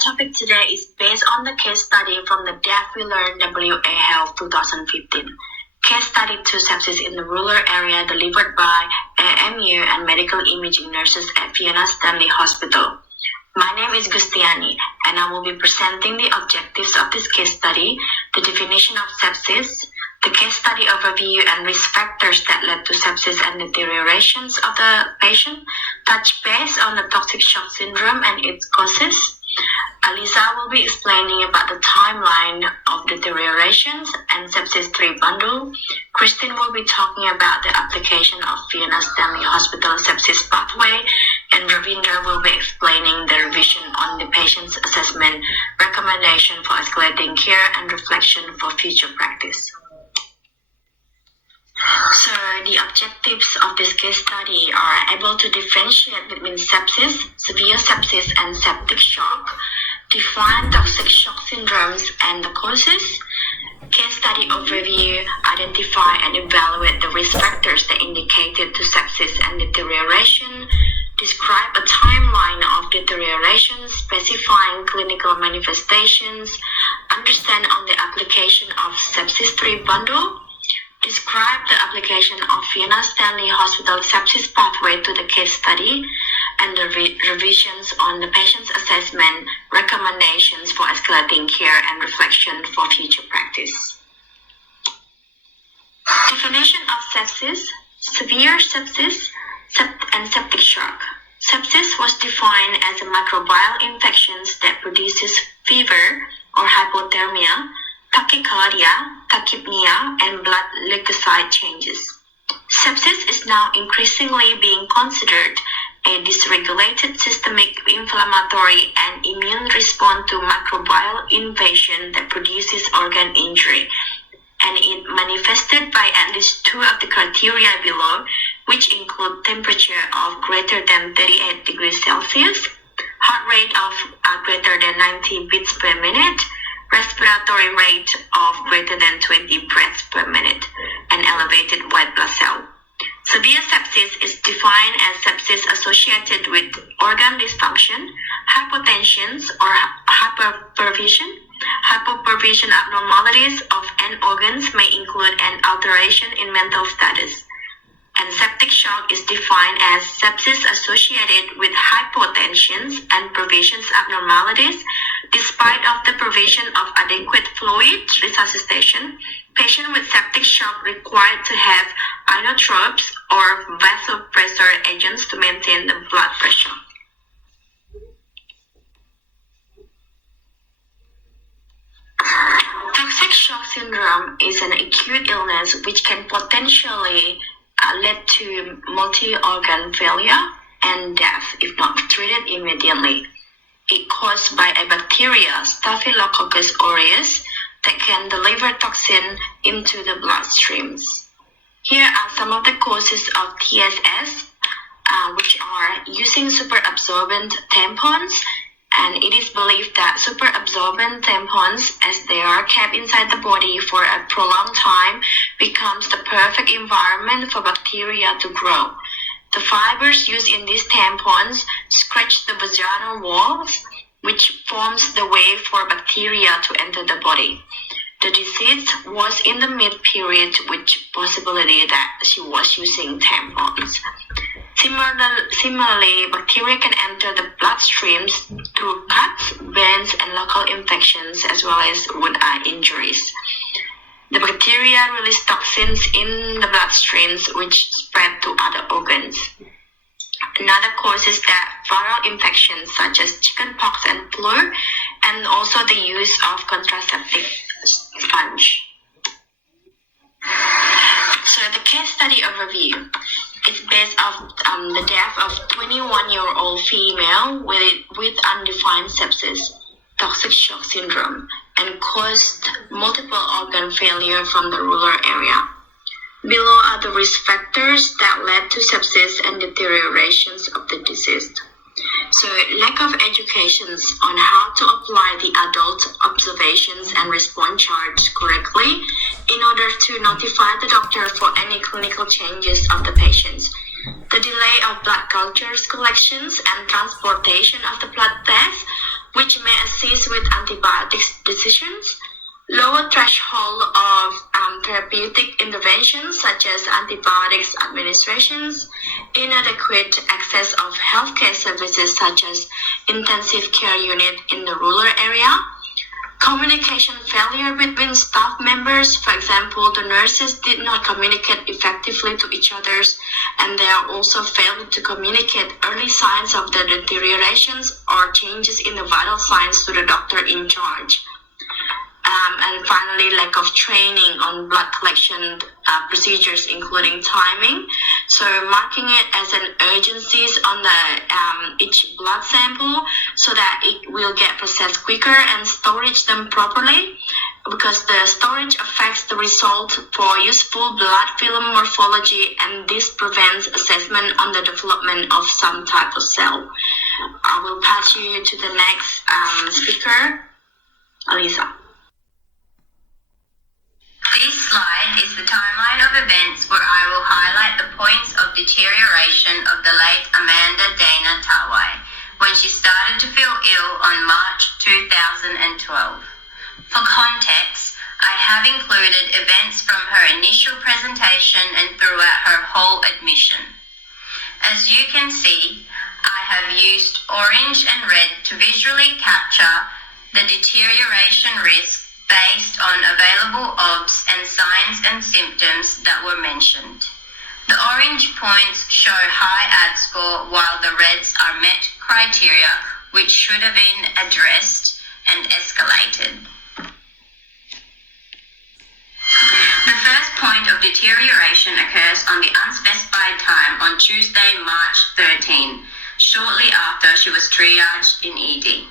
topic today is based on the case study from the Deaf We Learn WA Health 2015. Case study to sepsis in the rural area delivered by AMU and medical imaging nurses at Fiona Stanley Hospital. My name is Gustiani and I will be presenting the objectives of this case study, the definition of sepsis, the case study overview and risk factors that led to sepsis and deteriorations of the patient, touch base on the toxic shock syndrome and its causes. Alisa will be explaining about the timeline of deteriorations and sepsis 3 bundle. Christine will be talking about the application of Fiona Stanley Hospital sepsis pathway, and Ravindra will be explaining the revision on the patient's assessment, recommendation for escalating care, and reflection for future practice. So the objectives of this case study are able to differentiate between sepsis, severe sepsis, and septic shock, define toxic shock syndromes and the causes, case study overview, identify and evaluate the risk factors that indicated to sepsis and deterioration, describe a timeline of deterioration, specifying clinical manifestations, understand on the application of sepsis 3 bundle, describe the application of Fiona Stanley Hospital sepsis pathway to the case study, and the revisions on the patient's assessment, recommendations for escalating care, and reflection for future practice. Definition of sepsis, severe sepsis, and septic shock. Sepsis was defined as a microbial infections that produces fever or hypothermia, tachycardia, tachypnea, and blood leukocyte changes. Sepsis is now increasingly being considered a dysregulated systemic inflammatory and immune response to microbial invasion that produces organ injury, and it manifested by at least 2 of the criteria below, which include temperature of greater than 38 degrees Celsius, heart rate of greater than 90 beats per minute, respiratory rate of greater than 20 breaths per minute, and elevated white blood cell. Severe sepsis is defined as sepsis associated with organ dysfunction, hypotension or hyperperfusion. Hypoperfusion abnormalities of end organs may include an alteration in mental status. And septic shock is defined as sepsis associated with hypotension and perfusion abnormalities. Despite of the provision of adequate fluid resuscitation, patient with septic shock required to have inotropes or vasopressor agents to maintain the blood pressure. Toxic shock syndrome is an acute illness which can potentially lead to multi-organ failure and death if not treated immediately. It caused by a bacteria, Staphylococcus aureus, that can deliver toxin into the bloodstreams. Here are some of the causes of TSS, which are using superabsorbent tampons, and it is believed that superabsorbent tampons, as they are kept inside the body for a prolonged time, becomes the perfect environment for bacteria to grow. The fibers used in these tampons scratch the vaginal walls, which forms the way for bacteria to enter the body. The deceased was in the mid-period, which possibility that she was using tampons. Similarly, bacteria can enter the bloodstreams through cuts, burns, and local infections, as well as wound injuries. The bacteria release toxins in the bloodstreams, which spread to other organs. Another cause is that viral infections such as chickenpox and flu, and also the use of contraceptive sponge. So the case study overview is based on the death of 21-year-old female with undefined sepsis, toxic shock syndrome, and caused multiple organ failure from the rural area. Below are the risk factors that led to sepsis and deteriorations of the deceased. So lack of education on how to apply the adult observations and response charts correctly in order to notify the doctor for any clinical changes of the patients. The delay of blood cultures collections and transportation of the blood test, which which may assist with antibiotics decisions. Lower threshold of therapeutic interventions such as antibiotics administrations, inadequate access of healthcare services such as intensive care unit in the rural area, communication failure between staff members. For example, the nurses did not communicate effectively to each other, and they are also failed to communicate early signs of the deteriorations or changes in the vital signs to the doctor in charge. And finally, lack of training on blood collection procedures, including timing. So marking it as an urgency on the each blood sample so that it will get processed quicker, and storage them properly, because the storage affects the result for useful blood film morphology, and this prevents assessment on the development of some type of cell. I will pass you to the next speaker, Alisa. This slide is the timeline of events where I will highlight the points of deterioration of the late Amanda Dana Tawai when she started to feel ill on March 2012. For context, I have included events from her initial presentation and throughout her whole admission. As you can see, I have used orange and red to visually capture the deterioration risk based on available OBS and signs and symptoms that were mentioned. The orange points show high AD score, while the reds are met criteria, which should have been addressed and escalated. The first point of deterioration occurs on the unspecified time on Tuesday, March 13, shortly after she was triaged in ED.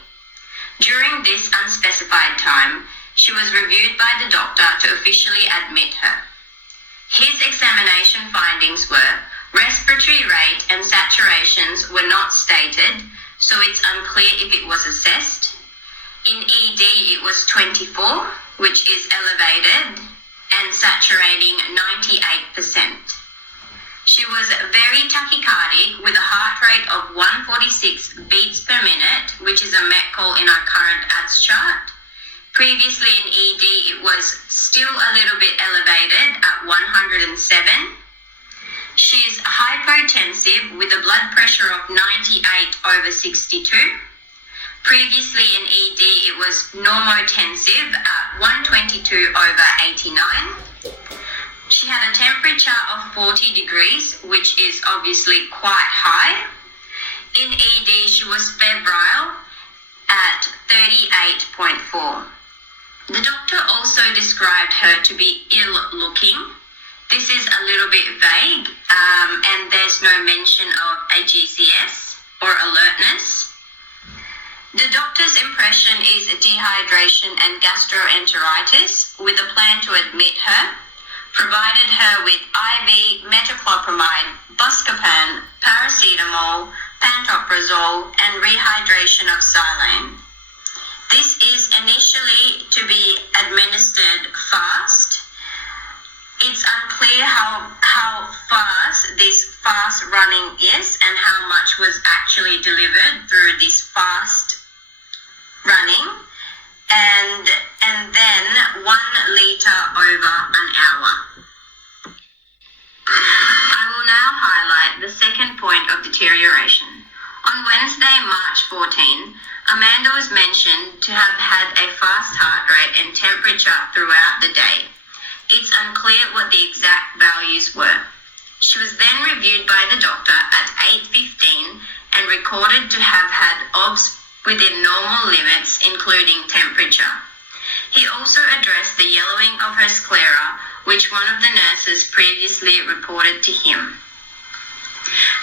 During this unspecified time, she was reviewed by the doctor to officially admit her. His examination findings were respiratory rate and saturations were not stated, so it's unclear if it was assessed. In ED, it was 24, which is elevated, and saturating 98%. She was very tachycardic with a heart rate of 146 beats per minute, which is a MET-call in our current ADS chart. Previously in ED, it was still a little bit elevated at 107. She's hypotensive with a blood pressure of 98/62. Previously in ED, it was normotensive at 122/89. She had a temperature of 40 degrees, which is obviously quite high. In ED, she was febrile at 38.4. The doctor also described her to be ill-looking. This is a little bit vague, and there's no mention of AGCS or alertness. The doctor's impression is dehydration and gastroenteritis, with a plan to admit her, provided her with IV metoclopramide, buscopan, paracetamol, pantoprazole, and rehydration of saline. This is initially to be administered fast. It's unclear how fast this fast running is and how much was actually delivered through this fast running. And then 1 liter over an hour. I will now highlight the second point of deterioration. On Wednesday, March 14, Amanda was mentioned to have had a fast heart rate and temperature throughout the day. It's unclear what the exact values were. She was then reviewed by the doctor at 8:15 and recorded to have had OBS within normal limits, including temperature. He also addressed the yellowing of her sclera, which one of the nurses previously reported to him.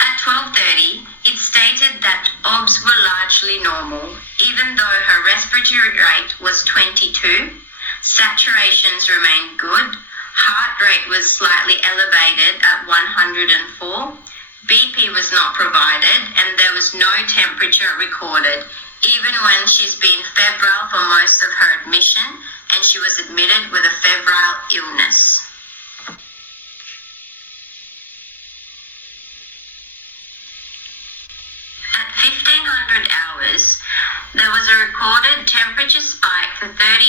At 12:30, it stated that OBS were largely normal, even though her respiratory rate was 22, saturations remained good, heart rate was slightly elevated at 104, BP was not provided, and there was no temperature recorded, even when she's been febrile for most of her admission, and she was admitted with a febrile illness. At 1500 hours, there was a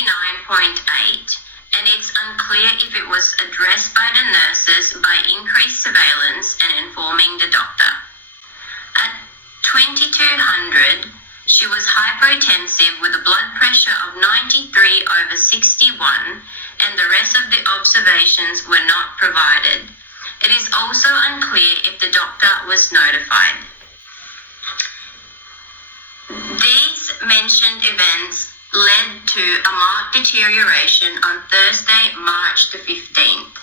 39.8, and it's unclear if it was addressed by the nurses by increased surveillance and informing the doctor. At 2200, she was hypotensive with a blood pressure of 93/61, and the rest of the observations were not provided. It is also unclear if the doctor was notified. These mentioned events led to a marked deterioration on Thursday, March the 15th.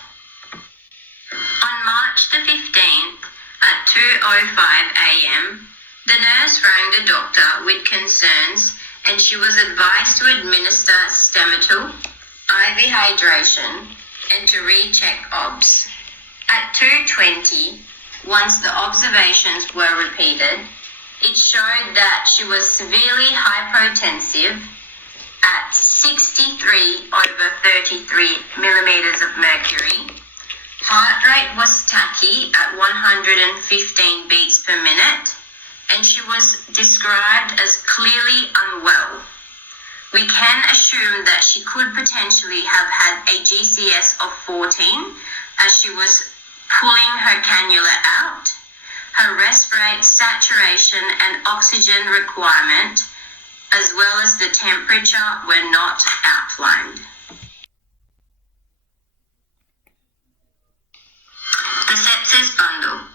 On March the 15th, at 2:05 a.m., the nurse rang the doctor with concerns, and she was advised to administer Stemetil, IV hydration, and to recheck OBS. At 2:20, once the observations were repeated, it showed that she was severely hypotensive at 63/33 millimeters of mercury. Heart rate was tachy at 115 beats per minute, and she was described as clearly unwell. We can assume that she could potentially have had a GCS of 14 as she was pulling her cannula out. Her rest rate, saturation, and oxygen requirement, as well as the temperature, were not outlined. The sepsis bundle.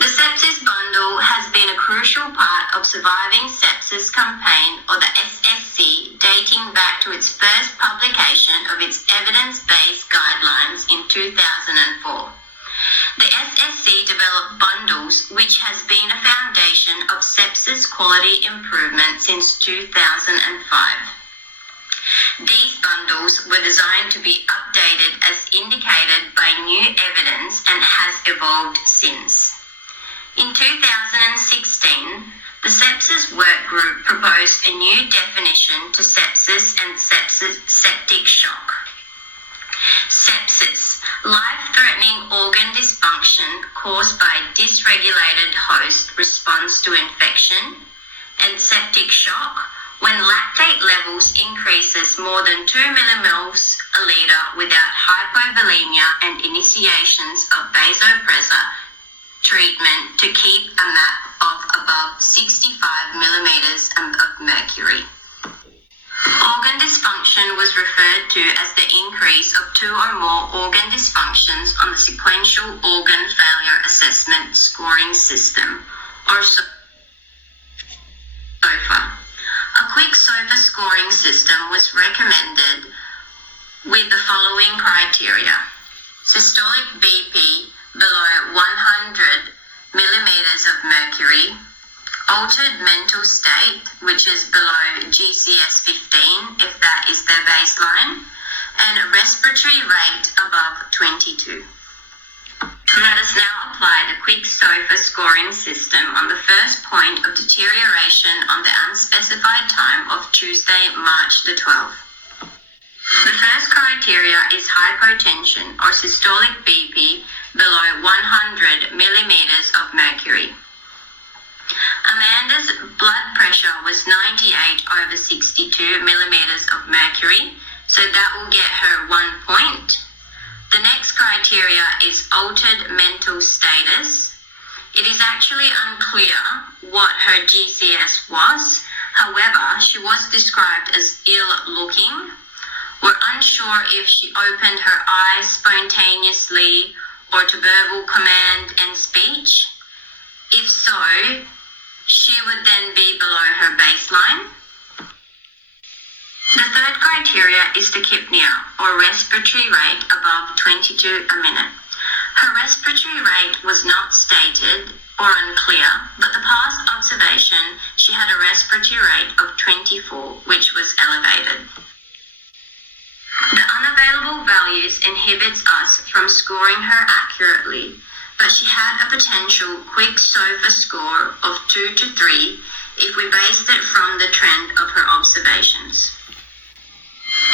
The sepsis bundle has been a crucial part of Surviving Sepsis Campaign, or the SSC, dating back to its first publication of its evidence-based guidelines in 2004. The SSC developed bundles, which has been a foundation of sepsis quality improvement since 2005. These bundles were designed to be updated as indicated by new evidence and has evolved since. In 2016, the Sepsis Work Group proposed a new definition to sepsis and septic shock. Sepsis, life-threatening organ dysfunction caused by dysregulated host response to infection, and septic shock, when lactate levels increases more than 2 millimoles a liter without hypovolemia and initiations of vasopressor treatment to keep a MAP of above 65 millimeters of mercury. Organ dysfunction was referred to as the increase of 2 or more organ dysfunctions on the Sequential Organ Failure Assessment Scoring System, or SOFA. A quick SOFA scoring system was recommended with the following criteria: systolic BP below 100 millimeters of mercury, altered mental state, which is below GCS 15 if that is their baseline, and a respiratory rate above 22. Let us now apply the quick SOFA scoring system on the first point of deterioration on the unspecified time of Tuesday, March the 12th. The first criteria is hypotension or systolic BP below 100 millimeters of mercury. Amanda's blood pressure was 98/62 millimeters of mercury, so that will get her 1 point. The next criteria is altered mental status. It is actually unclear what her GCS was. However, she was described as ill-looking. We're unsure if she opened her eyes spontaneously or to verbal command and speech. If so, she would then be below her baseline. The third criteria is tachypnea, or respiratory rate above 22 a minute. Her respiratory rate was not stated or unclear, but the past observation, she had a respiratory rate of 24, which was elevated. The unavailable values inhibits us from scoring her accurately, but she had a potential quick SOFA score of 2 to 3 if we based it from the trend of her observations.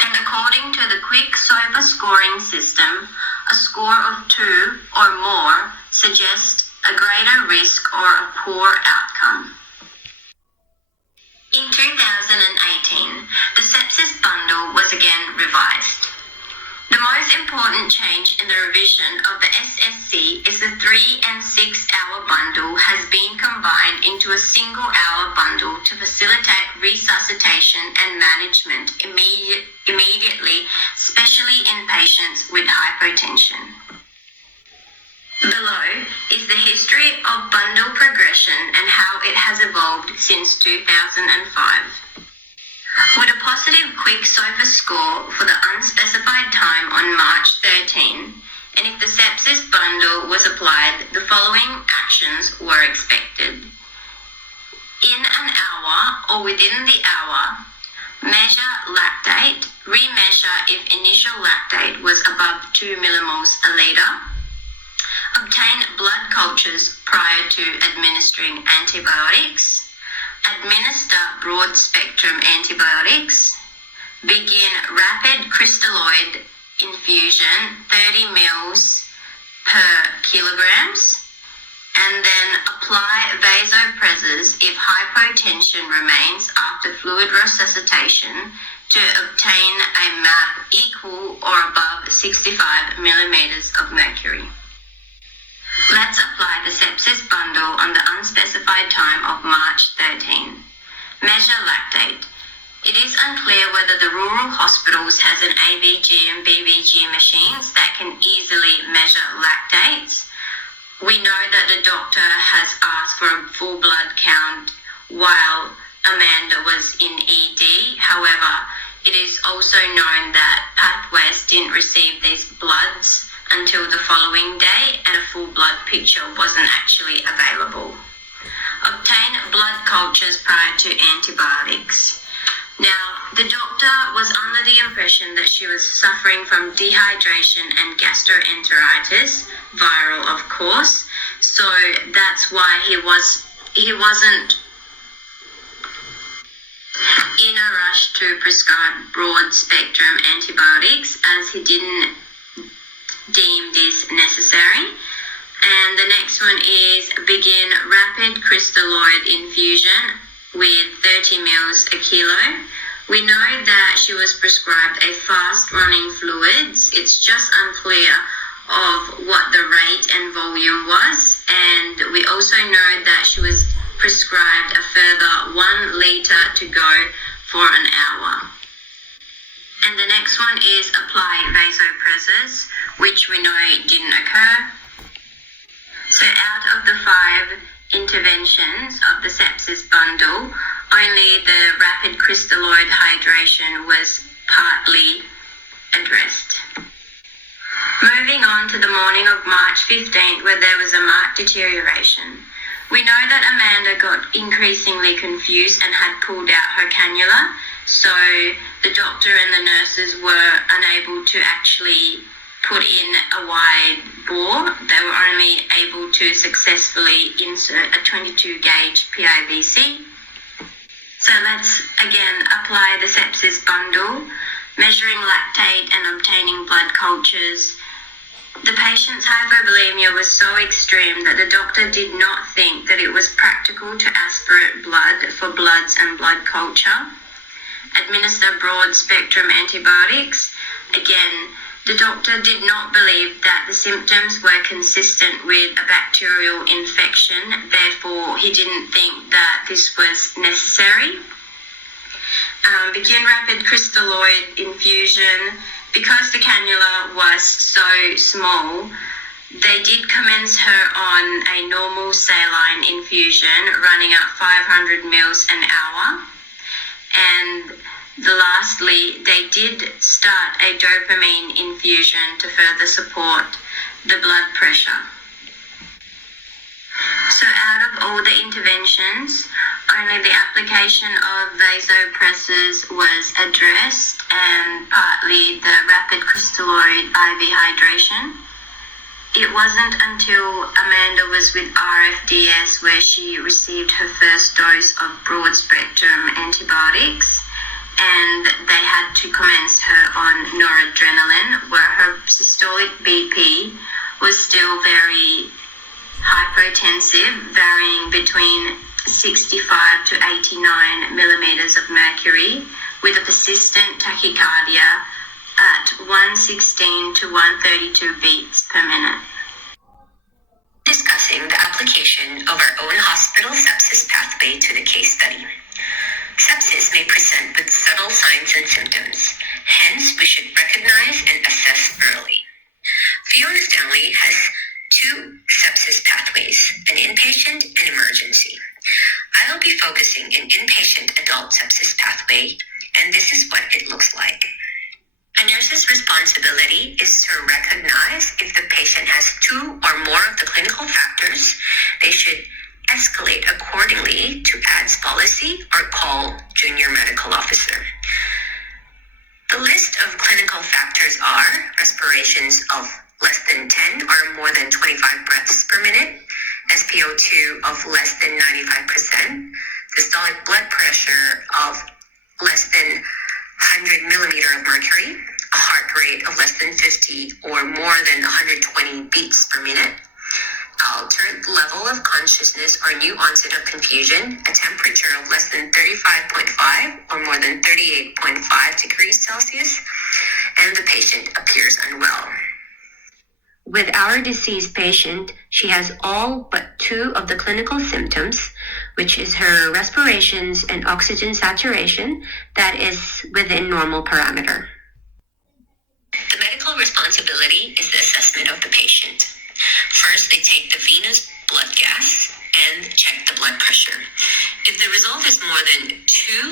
And according to the quick SOFA scoring system, a score of 2 or more suggests a greater risk or a poor outcome. In 2018, the sepsis bundle was a again revised. The most important change in the revision of the SSC is the 3 and 6 hour bundle has been combined into a single hour bundle to facilitate resuscitation and management immediately, especially in patients with hypotension. Below is the history of bundle progression and how it has evolved since 2005. With a positive quick SOFA score for the unspecified time on March 13, and if the sepsis bundle was applied, the following actions were expected. In an hour or within the hour, measure lactate, remeasure if initial lactate was above 2 millimoles a litre, obtain blood cultures prior to administering antibiotics, administer broad-spectrum antibiotics, begin rapid crystalloid infusion 30 mL per kilograms, and then apply vasopressors if hypotension remains after fluid resuscitation to obtain a MAP equal or above 65 millimeters of mercury. Let's apply the sepsis bundle on the unspecified time of March 13. Measure lactate. It is unclear whether the rural hospitals has an AVG and BVG machines that can easily measure lactates. We know that the doctor has asked for a full blood count while Amanda was in ED. However, it is also known that Pathwest didn't receive these bloods until the following day, and a full blood picture wasn't actually available. Obtain blood cultures prior to antibiotics. Now, the doctor was under the impression that she was suffering from dehydration and gastroenteritis, viral of course, so that's why he wasn't in a rush to prescribe broad spectrum antibiotics, as he didn't deem this necessary. And the next one is begin rapid crystalloid infusion with 30 mL a kilo. We know that she was prescribed a fast-running fluids. It's just unclear of what the rate and volume was. And we also know that she was prescribed a further 1 litre to go for an hour. And the next one is apply vasopressors, which we know didn't occur. So out of the 5 interventions of the sepsis bundle, only the rapid crystalloid hydration was partly addressed. Moving on to the morning of March 15th, where there was a marked deterioration. We know that Amanda got increasingly confused and had pulled out her cannula, so the doctor and the nurses were unable to actually put in a wide bore. They were only able to successfully insert a 22 gauge PIVC. So let's again apply the sepsis bundle, measuring lactate and obtaining blood cultures. The patient's hypovolemia was so extreme that the doctor did not think that it was practical to aspirate blood for bloods and blood culture. Administer broad spectrum antibiotics. Again, the doctor did not believe that the symptoms were consistent with a bacterial infection, therefore he didn't think that this was necessary. Begin rapid crystalloid infusion. Because the cannula was so small, they did commence her on a normal saline infusion running at 500 mL an hour. And lastly, they did start a dopamine infusion to further support the blood pressure. So out of all the interventions, only the application of vasopressors was addressed and partly the rapid crystalloid IV hydration. It wasn't until Amanda was with RFDS where she received her first dose of broad spectrum antibiotics, and they had to commence her on noradrenaline, where her systolic BP was still very hypotensive, varying between 65 to 89 millimeters of mercury, with a persistent tachycardia at 116 to 132 beats per minute. Discussing the application of our own hospital sepsis pathway to the case study. Sepsis may present with subtle signs and symptoms, hence we should recognize and assess early. Fiona Stanley has two sepsis pathways, an inpatient and emergency. I will be focusing on inpatient adult sepsis pathway, and this is what it looks like. A nurse's responsibility is to recognize if the patient has two or more of the clinical factors. They should escalate accordingly to ADS policy or call junior medical officer. The list of clinical factors are respirations of less than 10 or more than 25 breaths per minute, SpO2 of less than 95%, systolic blood pressure of less than 100 millimeter of mercury, a heart rate of less than 50 or more than 120 beats per minute, altered level of consciousness or new onset of confusion, a temperature of less than 35.5 or more than 38.5 degrees Celsius, and the patient appears unwell. With our deceased patient, she has all but two of the clinical symptoms, which is her respirations and oxygen saturation that is within normal parameter. The medical responsibility is the assessment of the patient. First, they take the venous blood gas and check the blood pressure. If the result is more than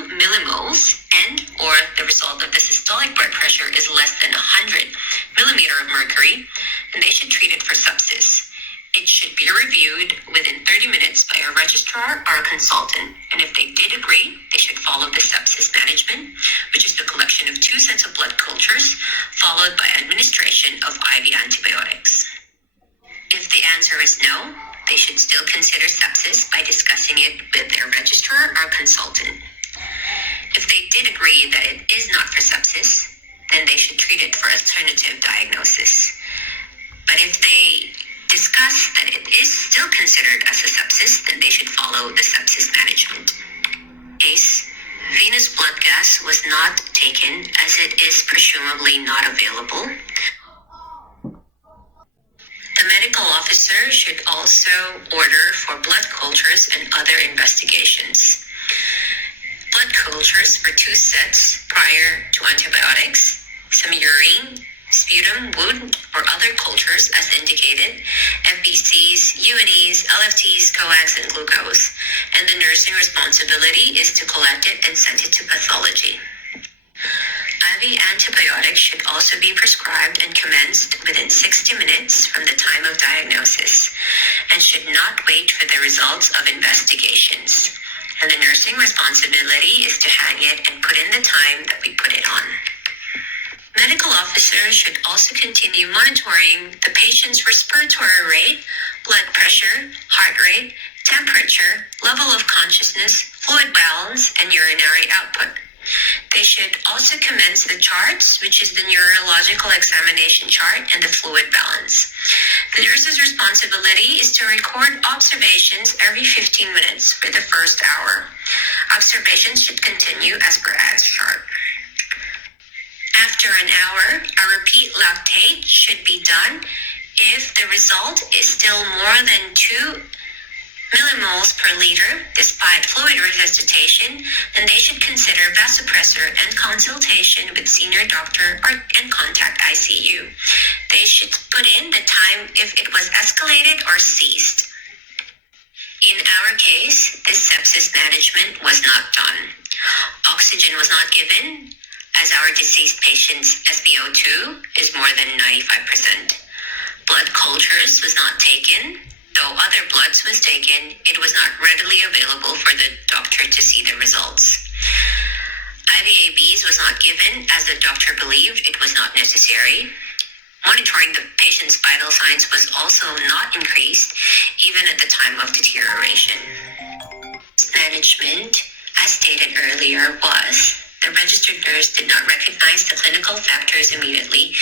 2 millimoles and or the result of the systolic blood pressure is less than 100 millimeter of mercury, then they should treat it for sepsis. It should be reviewed within 30 minutes by a registrar or a consultant, and if they did agree, they should follow the sepsis management, which is the collection of 2 sets of blood cultures, followed by administration of IV antibiotics. If the answer is no, they should still consider sepsis by discussing it with their registrar or consultant. If they did agree that it is not for sepsis, then they should treat it for alternative diagnosis. But if they discuss that it is still considered as a sepsis, then they should follow the sepsis management. Case, venous blood gas was not taken as it is presumably not available. The medical officer should also order for blood cultures and other investigations. Blood cultures for 2 sets prior to antibiotics, some urine, sputum, wound, or other cultures as indicated, FBCs, UNEs, LFTs, coags, and glucose, and the nursing responsibility is to collect it and send it to pathology. IV antibiotics should also be prescribed and commenced within 60 minutes from the time of diagnosis and should not wait for the results of investigations. And the nursing responsibility is to hang it and put in the time that we put it on. Medical officers should also continue monitoring the patient's respiratory rate, blood pressure, heart rate, temperature, level of consciousness, fluid balance, and urinary output. They should also commence the charts, which is the neurological examination chart and the fluid balance. The nurse's responsibility is to record observations every 15 minutes for the first hour. Observations should continue as per ADS chart. After an hour, a repeat lactate should be done. If the result is still more than 2 millimoles per liter despite fluid resuscitation, then they should consider vasopressor and consultation with senior doctor and contact ICU. They should put in the time if it was escalated or ceased. In our case, this sepsis management was not done. Oxygen was not given, as our deceased patient's SpO2 is more than 95%. Blood cultures was not taken. Though other bloods was taken, it was not readily available for the doctor to see the results. IVABs was not given as the doctor believed it was not necessary. Monitoring the patient's vital signs was also not increased, even at the time of deterioration. Management, as stated earlier, was the registered nurse did not recognize the clinical factors immediately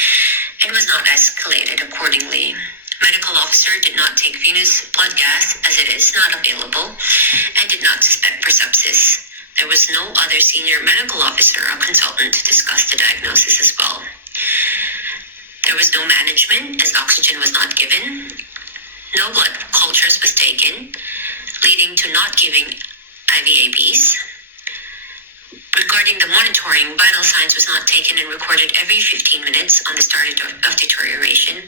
and was not escalated accordingly. Medical officer did not take venous blood gas as it is not available and did not suspect for sepsis. There was no other senior medical officer or consultant to discuss the diagnosis as well. There was no management as oxygen was not given. No blood cultures was taken, leading to not giving IVABs. Regarding the monitoring, vital signs was not taken and recorded every 15 minutes on the start of deterioration.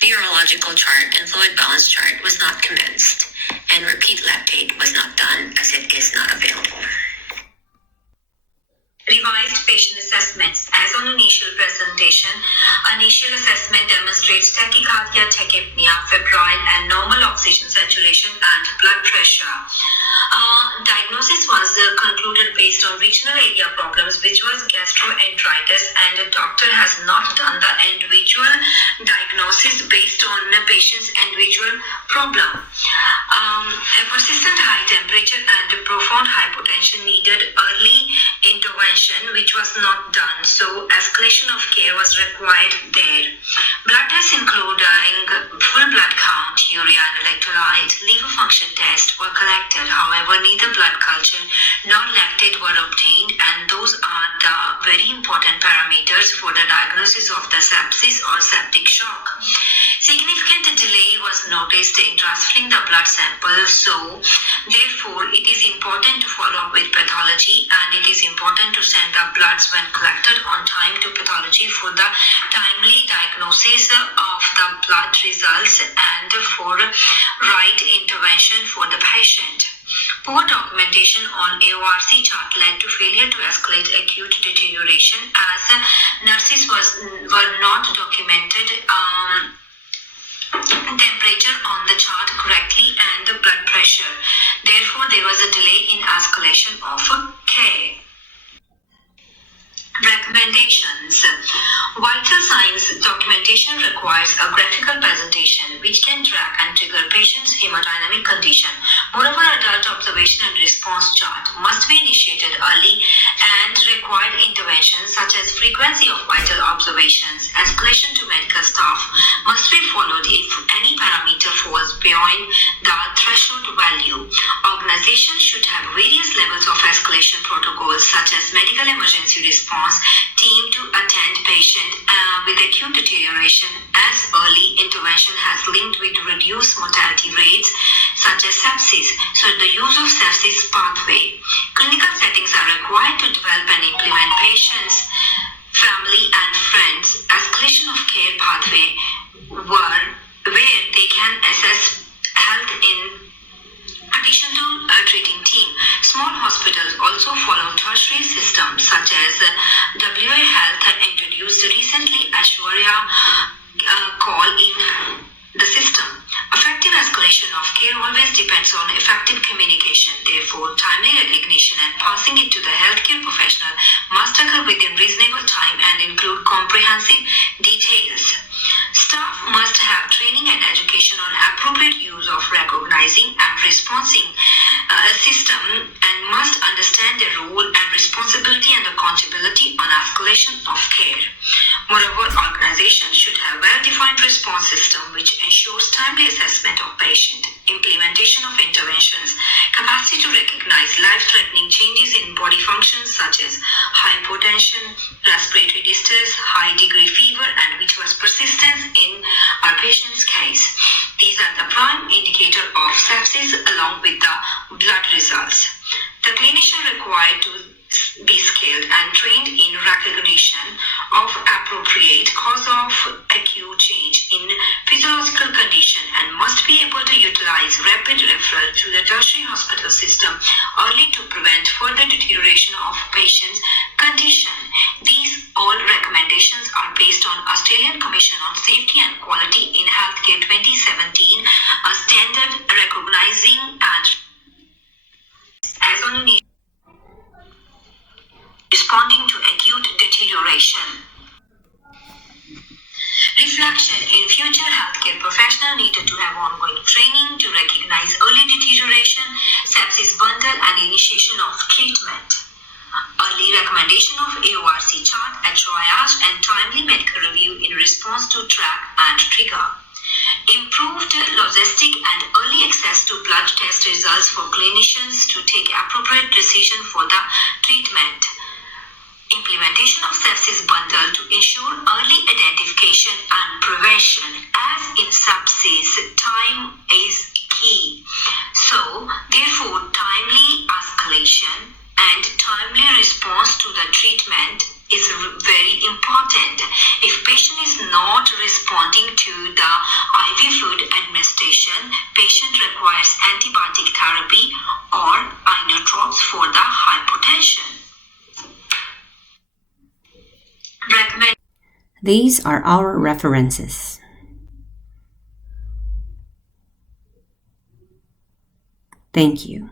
The urological chart and fluid balance chart was not commenced, and repeat lactate was not done as it is not available. Revised patient assessments. As on initial presentation, initial assessment demonstrates tachycardia, tachypnea, febrile and normal oxygen saturation and blood pressure. Diagnosis was concluded based on regional area problems, which was gastroenteritis, and the doctor has not done the individual diagnosis based on the patient's individual problem. A persistent high temperature and profound hypotension needed early intervention, which was not done, so escalation of care was required there. Blood tests including full blood count, urea and electrolyte, liver function tests were collected. However, neither blood culture nor lactate were obtained, and those are the very important parameters for the diagnosis of the sepsis or septic shock. Significant delay was noticed in transferring the blood sample, so therefore it is important to follow up with pathology, and it is important to send the bloods when collected on time to pathology for the timely diagnosis of the blood results and for right intervention for the patient. Poor documentation on AORC chart led to failure to escalate acute deterioration, as nurses were not documented temperature on the chart correctly and the blood pressure. Therefore, there was a delay in escalation of care. Recommendations. Vital signs documentation requires a graphical presentation which can track and trigger patient's hemodynamic condition. Moreover, adult observation and response chart must be initiated early, and required interventions such as frequency of vital observations, escalation to medical staff must be followed if any parameter falls beyond the threshold value. Organization should have various levels of escalation protocols such as medical emergency response team to attend patient with acute deterioration, as early intervention has linked with reduced mortality rates such as sepsis, so the use of sepsis pathway. Clinical settings are required to develop and implement patients, family and friends escalation of care pathway where they can assess health in addition to a treating team. Small hospitals also follow tertiary systems such as WA Health introduced recently Ashwarya call in the system. Effective escalation of care always depends on effective communication. Therefore, timely recognition and passing it to the healthcare professional must occur within reasonable time and include comprehensive details. Staff must have training and education on appropriate use of recognizing and responding system, and must understand their role and responsibility and accountability on escalation of care. Moreover, organizations should have well-defined response system which ensures timely assessment of patient, implementation of interventions, capacity to recognize life-threatening changes in body functions such as hypotension, respiratory distress, high-degree fever, and which was persistent in our patient's case. These are the prime indicator of sepsis along with the blood results. The clinician required to be skilled and trained in recognition of appropriate cause of acute change in physiological condition and must be able to utilize rapid referral to the tertiary hospital system early to prevent further deterioration of patient's condition. These all recommendations are based on Australian Commission on Safety and Quality in Healthcare 2017, a standard recognizing and as on an responding to acute deterioration. Reflection. In future, healthcare professionals needed to have ongoing training to recognize early deterioration, sepsis bundle, and initiation of treatment. Early recommendation of AORC chart at triage and timely medical review in response to track and trigger. Improved logistic and early access to blood test results for clinicians to take appropriate decision for the treatment. Implementation of sepsis bundle to ensure early identification and prevention. As in sepsis, time is key. So, therefore, timely escalation and timely response to the treatment is very important. If patient is not responding to the IV fluid administration, patient requires antibiotic therapy or inotropes for the hypotension. These are our references. Thank you.